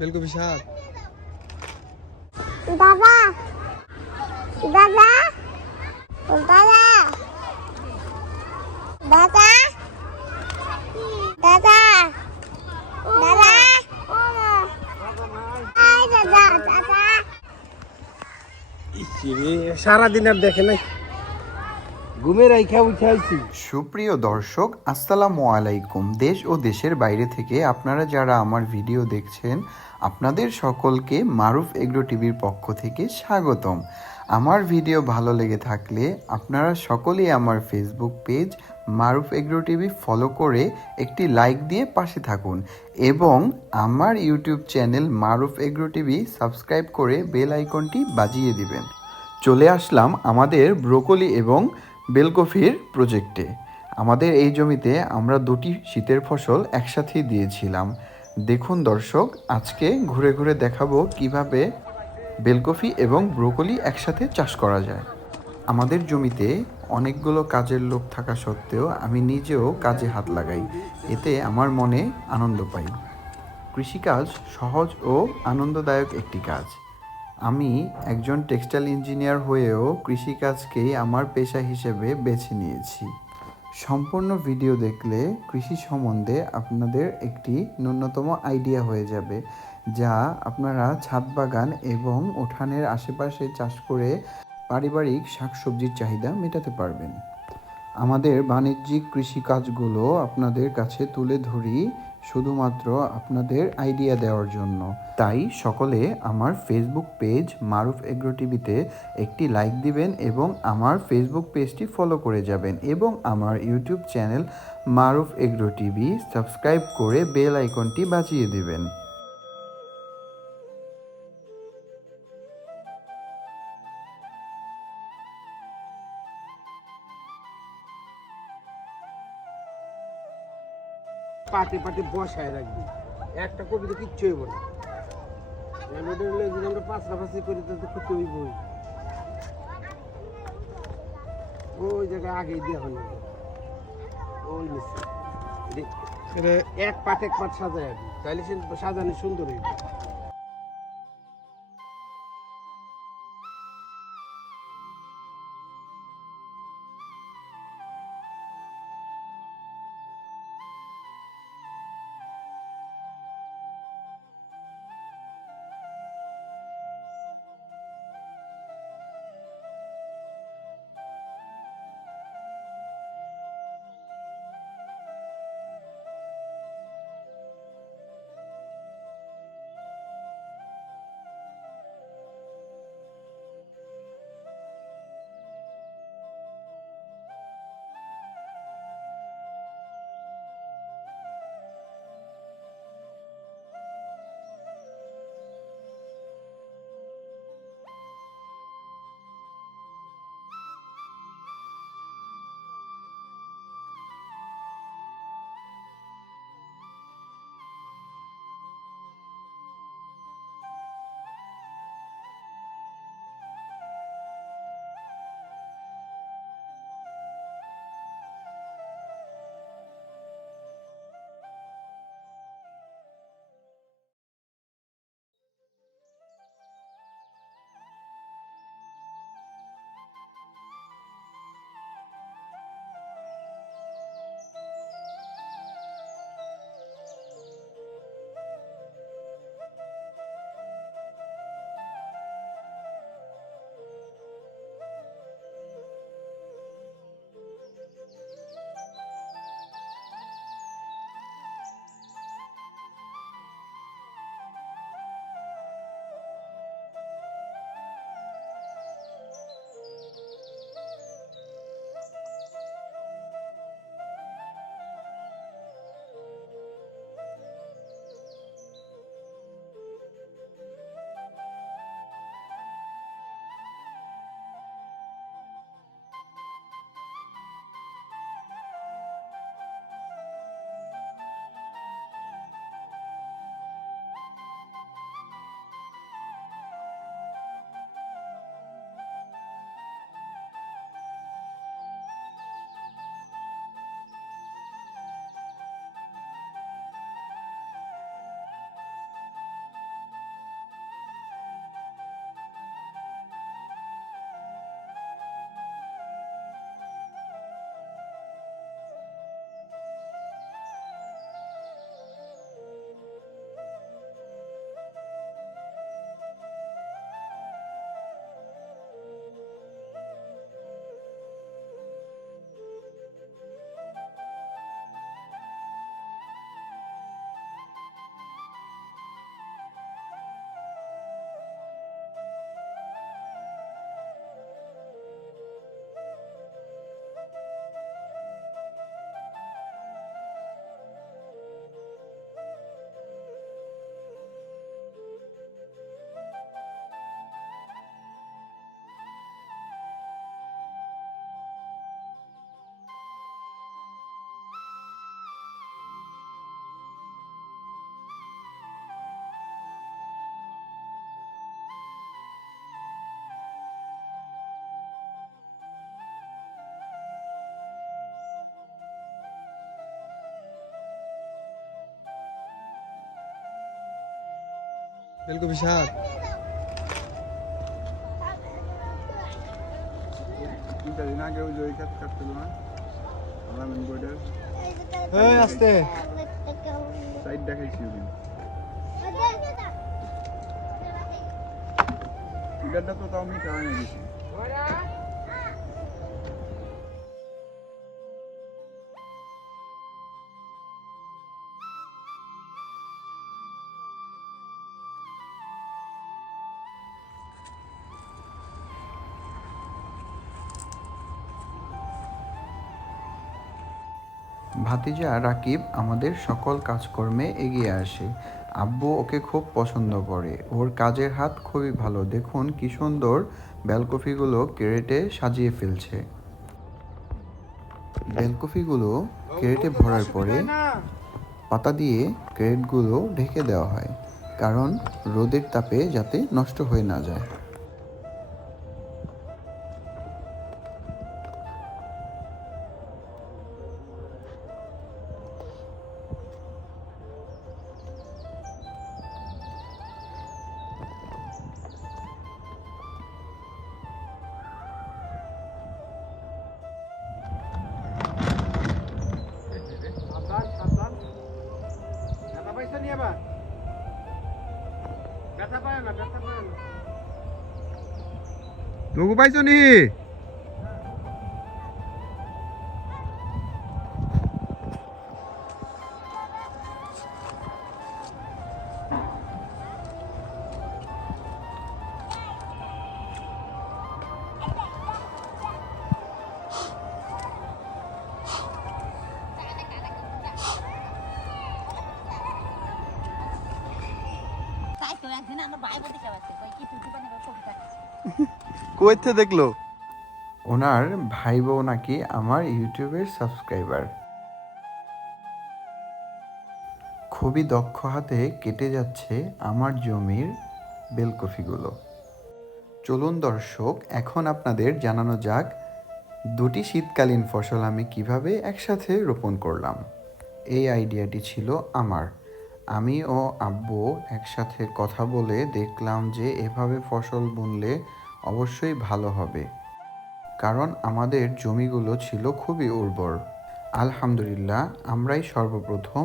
বেলকপি শাক। দাদা দাদা দাদা দাদা দাদা দাদা দাদা দাদা সারাদিন আর দেখে নাই, ঘুমের আইখা উঠাইছি। সুপ্রিয় দর্শক, আসসালামু আলাইকুম। দেশ ও দেশের বাইরে থেকে আপনারা যারা আমার ভিডিও দেখছেন, আপনাদের সকলকে মারুফ এগ্রো টিভির পক্ষ থেকে স্বাগতম। আমার ভিডিও ভালো লেগে থাকলে আপনারা সকলেই আমার ফেসবুক পেজ মারুফ এগ্রো টিভি ফলো করে একটি লাইক দিয়ে পাশে থাকুন এবং আমার ইউটিউব চ্যানেল মারুফ এগ্রো টিভি সাবস্ক্রাইব করে বেল আইকনটি বাজিয়ে দিবেন। চলে আসলাম আমাদের ব্রোকলি এবং বেলকপির প্রজেক্টে। আমাদের এই জমিতে আমরা দুটি শীতের ফসল একসাথেই দিয়েছিলাম। দেখুন দর্শক, আজকে ঘুরে ঘুরে দেখাবো কিভাবে বেলকপি এবং ব্রোকলি একসাথে চাষ করা যায়। আমাদের জমিতে অনেকগুলো কাজের লোক থাকা সত্ত্বেও আমি নিজেও কাজে হাত লাগাই, এতে আমার মনে আনন্দ পাই। কৃষিকাজ সহজ ও আনন্দদায়ক একটি কাজ। আমি একজন টেক্সটাইল ইঞ্জিনিয়ার হয়েও কৃষিকাজকেই আমার পেশা হিসেবে বেছে নিয়েছি। সম্পূর্ণ ভিডিও দেখলে কৃষি সম্বন্ধে আপনাদের একটি ন্যূনতম আইডিয়া হয়ে যাবে, যা আপনারা ছাদ বাগান এবং উঠানের আশেপাশে চাষ করে পারিবারিক শাকসবজির চাহিদা মেটাতে পারবেন। আমাদের বাণিজ্যিক কৃষিকাজগুলো আপনাদের কাছে তুলে ধরি শুধুমাত্র আপনাদের আইডিয়া দেওয়ার জন্য। তাই সকলে আমার ফেসবুক পেজ মারুফ এগ্রো টিভিতে একটি লাইক দিবেন এবং আমার ফেসবুক পেজটি ফলো করে যাবেন এবং আমার ইউটিউব চ্যানেল মারুফ এগ্রো টিভি সাবস্ক্রাইব করে বেল আইকনটি বাজিয়ে দিবেন। পাটে পাটে বসায় রাখবি, একটা কবিতা কিচ্ছু হইব না। আমরা পাঁচড়াপাঁচি করি তো ক্ষতি হইবই। ওই জায়গায় আগেই দেওয়া হলো, ওই নিচে এক পাট সাজায়, তাইলে সে সাজানো সুন্দর হইবে। বেলকপি শাক তিনটা দিন আগে ওই যে ওই কাজ কাটছিল না আলামিন বোর্ডের এই আস্তে সাইড দেখাইছি ওদিন ইটারটা তো তাও মিঠা হয় না বেশি ভাতিজা রাকিব আমাদের সকল কাজকর্মে এগিয়ে আসে। আব্বু ওকে খুব পছন্দ করে, ওর কাজের হাত খুবই ভালো। দেখুন কি সুন্দর বেলকপিগুলো ক্রেটে সাজিয়ে ফেলছে। বেলকপিগুলো ক্রেটে ভরার পরে পাতা দিয়ে ক্রেটগুলো ঢেকে দেওয়া হয়, কারণ রোদের তাপে যাতে নষ্ট হয়ে না যায়। সাবধান সাবধান ব্যথা পাইছো নি এবার ব্যথা পায় না তোকে পাইছো নি কইতে দেখলো ওনার ভাই বউ নাকি আমার ইউটিউবের সাবস্ক্রাইবার। খুবই দক্ষ হাতে কেটে যাচ্ছে আমার জমির বেলকপিগুলো। চলুন দর্শক, এখন আপনাদের জানানো যাক দুটি শীতকালীন ফসল আমি কিভাবে একসাথে রোপণ করলাম। এই আইডিয়াটি ছিল আমার। আমি ও আব্বু একসাথে কথা বলে দেখলাম যে এভাবে ফসল বুনলে অবশ্যই ভালো হবে, কারণ আমাদের জমিগুলো ছিল খুবই উর্বর। আলহামদুলিল্লাহ, আমরাই সর্বপ্রথম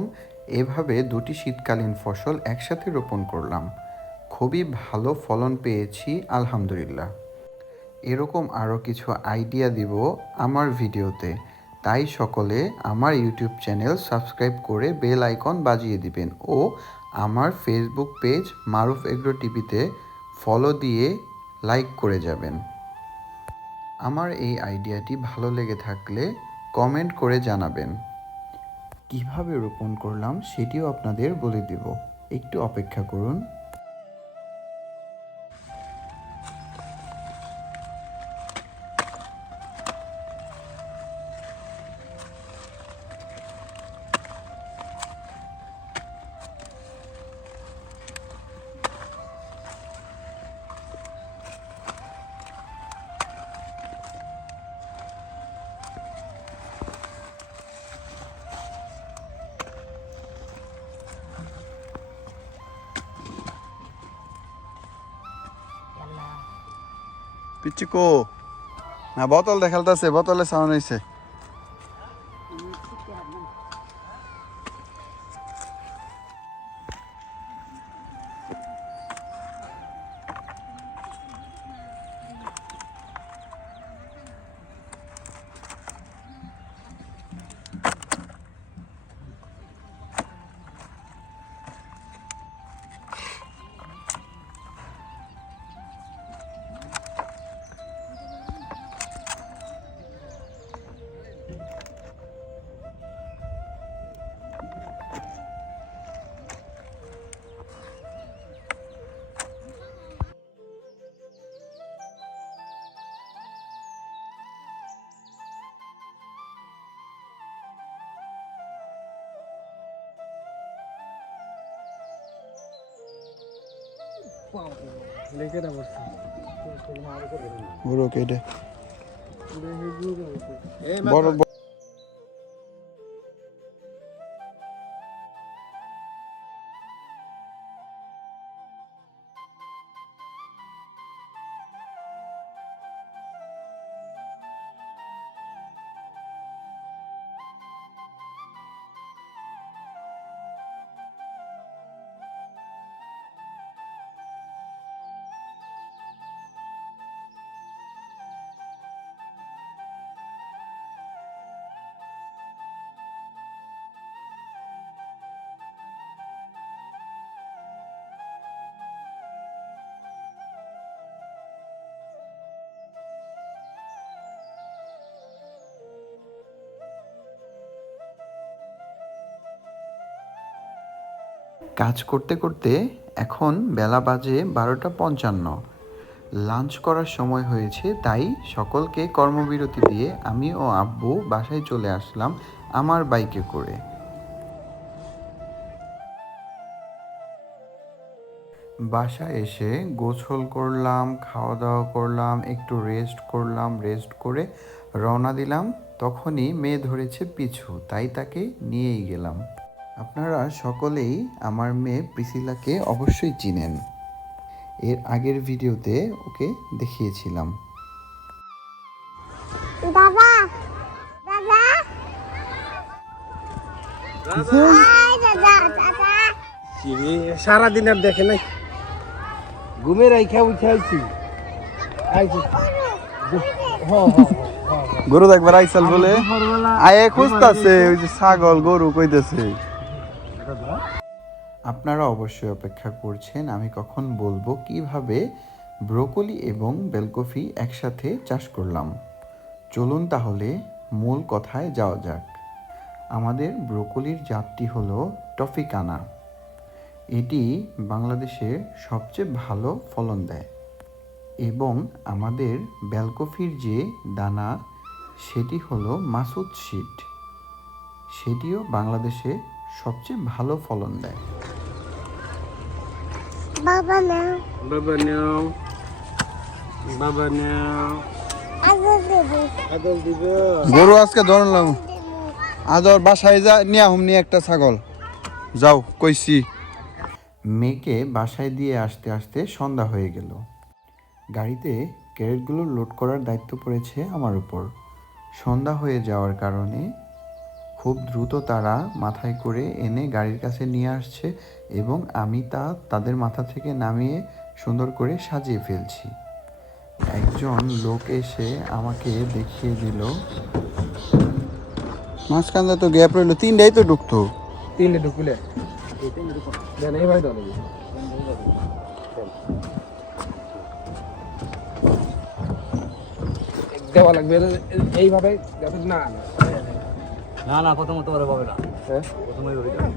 এভাবে দুটি শীতকালীন ফসল একসাথে রোপণ করলাম। খুবই ভালো ফলন পেয়েছি আলহামদুলিল্লাহ। এরকম আরও কিছু আইডিয়া দিব আমার ভিডিওতে, তাই সকলে আমার ইউটিউব চ্যানেল সাবস্ক্রাইব করে বেল আইকন বাজিয়ে দিবেন ও আমার ফেসবুক পেজ মারুফ এগ্রো টিভিতে ফলো দিয়ে লাইক করে যাবেন। আমার এই আইডিয়াটি ভালো লেগে থাকলে কমেন্ট করে জানাবেন। কিভাবে রোপণ করলাম সেটিও আপনাদের বলে দেব, একটু অপেক্ষা করুন। পিচ্চিকো না বোতল দেখালতাছে, বোতলে সাউন্ড হইছে। বড় কেটে বড় কাজ করতে করতে এখন বেলা বাজে 12:55। লাঞ্চ করার সময় হয়েছে, তাই সকলকে কর্মবিরতি দিয়ে আমি ও আব্বু বাসায় চলে আসলাম আমার বাইকে করে। বাসায় এসে গোসল করলাম, খাওয়া দাওয়া করলাম, একটু রেস্ট করলাম, রেস্ট করে রওনা দিলাম। তখনই মেয়ে ধরেছে পিছু, তাই তাকে নিয়েই গেলাম। আপনারা সকলেই আমার মেয়ে প্রিসিলাকে অবশ্যই চিনেন, এর আগের ভিডিওতে ওকে দেখিয়েছিলাম। দাদা দাদা হাই দাদা দাদা সারাদিন আর দেখে নাই, ঘুমের আইখা উঠে আইছি আইছি। গরু দেখবার আইসাল বলে আয়ে খুঁজতাছে, ওই যে ছাগল গরু কইতেছে। আপনারা অবশ্যই অপেক্ষা করছেন আমি কখন বলবো কিভাবে ব্রোকলি এবং বেলকপি একসাথে চাষ করলাম। চলুন তাহলে মূল কথায় যাওয়া যাক। আমাদের ব্রোকলির জাতটি হলো টফিকানা। এটি বাংলাদেশের সবচেয়ে ভালো ফলন দেয় এবং আমাদের বেলকপির যে দানা সেটি হলো মাসুদ সিড, সেটিও বাংলাদেশে সবচেয়ে ভালো ফলন দেয়। বাবা না বাবা নাও, বাবা নাও, আদর দেবো আদর দিব। গরু আজকে ধরলাম, আজ ওর বাসায় যা নিয়ে হুমনি একটা ছাগল। যাও কইছি। মেয়েকে বাসায় দিয়ে আসতে আসতে সন্ধ্যা হয়ে গেল। গাড়িতে ক্যারেটগুলো লোড করার দায়িত্ব পড়েছে আমার উপর। সন্ধ্যা হয়ে যাওয়ার কারণে খুব দ্রুত তারা মাথায় করে এনে গাড়ির কাছে নিয়ে আসছে এবং আমি তাদের মাথা থেকে নামিয়ে সুন্দর করে সাজিয়ে ফেলছি। একজন লোক এসে আমাকে দেখিয়ে দিল মাঝখানটা তো গ্যাপ রইলো, তিনটাই তো ঢুকতো। তিনটে ঢুকলে দেন এইভাবে দাও দেওয়া লাগবে এইভাবে যাতে না না না প্রথমত ওরা পাবে না, প্রথমেই ওই যাবে।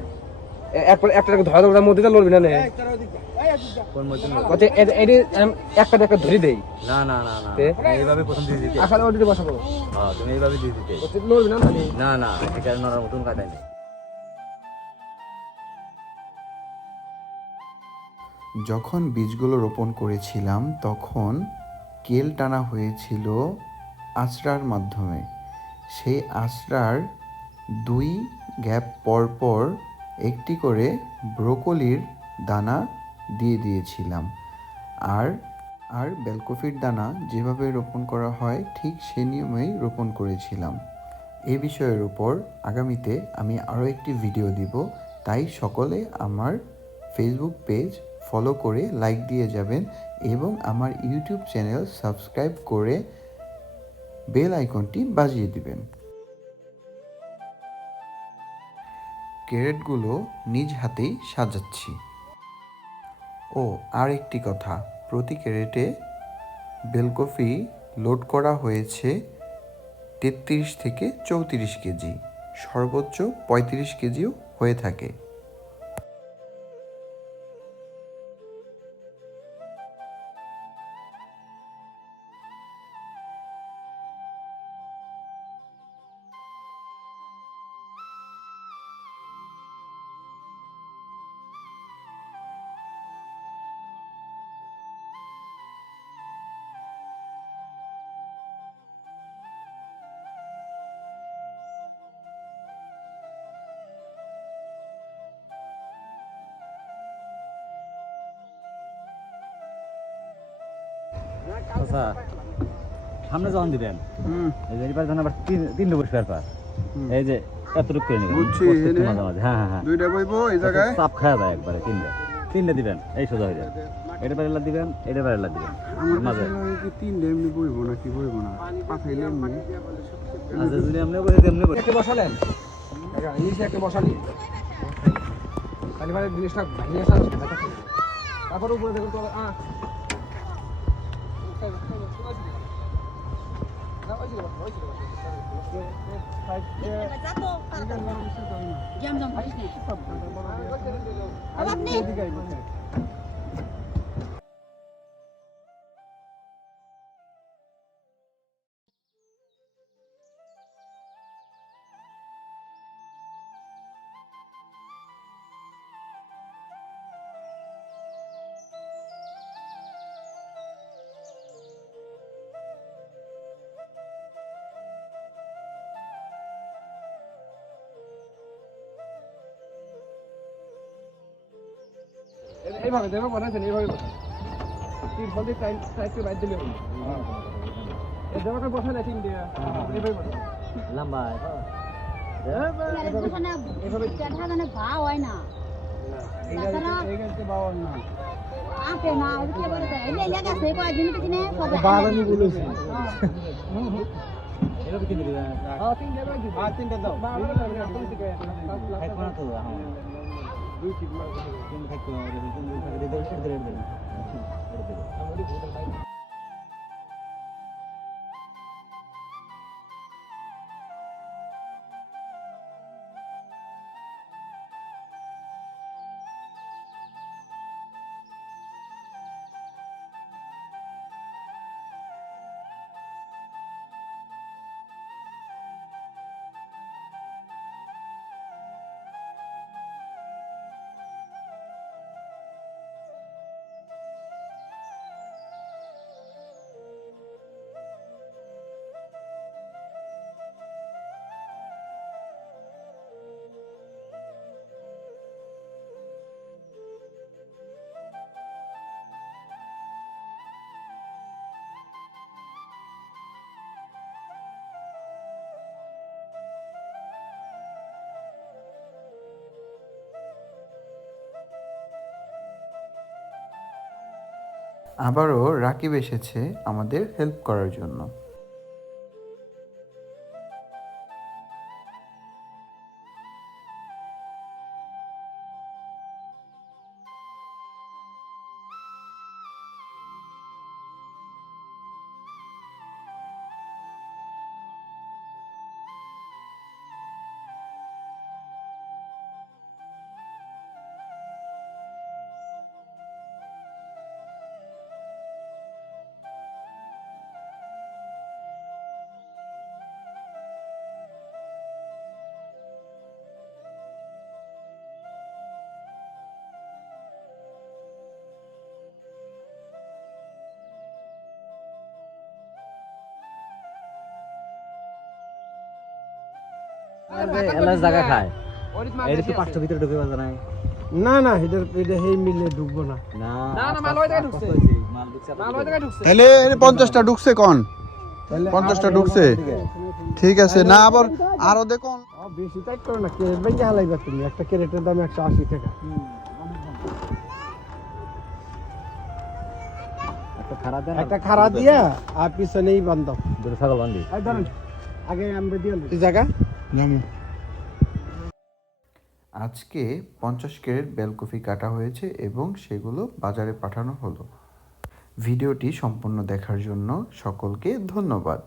এরপর একটা ধরা ধরা মধ্যে লড়বি না নে কোন মধ্যে কত এডি একটা একটা ধরে দেই না না না না তে? তুমি এইভাবে প্রথম দিয়ে দিতে। আসলে ওদিকে বসাবো হ্যাঁ তুমি এইভাবে দিয়ে দিতে। লড়বি না তাহলে না না এটা নড়ার মতন কাটাই নেই। যখন বীজগুলো রোপণ করেছিলাম তখন কেল টানা হয়েছিল আঁচড়ার মাধ্যমে। সেই আঁচড়ার 2 গ্যাপ পর পর একটি করে ব্রোকলির দানা দিয়ে দিয়েছিলাম। আর বেলকপির দানা যেভাবে রোপণ করা হয় ঠিক সে নিয়মেই রোপণ করেছিলাম। এ বিষয়ের উপর আগামীতে আমি আরও একটি ভিডিও দিব, তাই সকলে আমার ফেসবুক পেজ ফলো করে লাইক দিয়ে যাবেন এবং আমার ইউটিউব চ্যানেল সাবস্ক্রাইব করে বেল আইকনটি বাজিয়ে দিবেন। ক্যারেটগুলো নিজ হাতেই সাজাচ্ছি। ও আর একটি কথা, প্রতি ক্যারেটে বেলকপি লোড করা হয়েছে 33 থেকে 34 কেজি, সর্বোচ্চ 35 কেজিও হয়ে থাকে। আচ্ছা সামনে যখন দিবেন এই যে এবার ধরেন আবার তিনটে পরিষ্কার পার এই যে এতটুকু করে নেবেন বুঝছি, প্রত্যেকটা এনে? মাঝে মাঝে। হ্যাঁ হ্যাঁ হ্যাঁ দুইটা বইবো এই জায়গায়। চাপ খাওয়া যায় একবারে তিনটে দিবেন, এই সোজা হয়ে যাবে। এটা পারেলা দিবেন, এটা পারেলা দিবেন আমার মাঝে। কাছে লাগে কি তিনটা এমনি বইবো না কি বইবো না, পাঠাইলে এমনি। আচ্ছা যদি এমনি বসে তেমনি বসে। একটা বসালেন নিচে একটা বসালি খালি মানে জিনিসটা ভাঙিয়ে আসা তারপর উপরে দেখুন তো এইভাবে দেবে বলেছেন এইভাবে তিন ফল দিয়ে টাইপকে বাইর দিলে হবে এই দেবাকে বসে না তিন দিয়া এইভাবে বসে লম্বা এইভাবে ভাও হয় না এই গাছতে বাওয়ার না আপে না ওই কি বলে দেয় এলে লেগে আছে কয়েকদিন কিনে সবে বাগানি বলেছি এরকম কিনে দিবেন তিন দেবে তিনটা দাও খাইতে না তো দুই ঠিক মার তিন খাইতে হবে তিন খাইতে দিতে সেটা রেট দেন আবারও রাকিব এসেছে আমাদের হেল্প করার জন্য। এলা জায়গা খায় এটা তো 500 ভিতরে ঢুকে বাজা নাই না না এটা হেই মিলে ঢুকবো না না না, মাল ওই জায়গায় ঢুকছে। মাল ঢুকছে মাল ওই জায়গায় ঢুকছে তাহলে 50টা ঢুকছে কোন 50টা ঢুকছে ঠিক আছে না আবার আরো দেখুন বেশি টাইট করো না ক্যারেট ভেঙে হালাইবা তুমি একটা ক্যারেটের দাম 180 টাকা একটা খারাপ দেন একটা খাড়া দিয়া আর পিছনেই বান্ধব দুটো ছাগল বান্ধি এই ধরেন আগে আমরা দিয়ে এই জায়গা আজকে 50 ক্যারেট বেল কফি কাটা হয়েছে এবং সেগুলো বাজারে পাঠানো হলো। ভিডিওটি সম্পূর্ণ দেখার জন্য সকলকে ধন্যবাদ।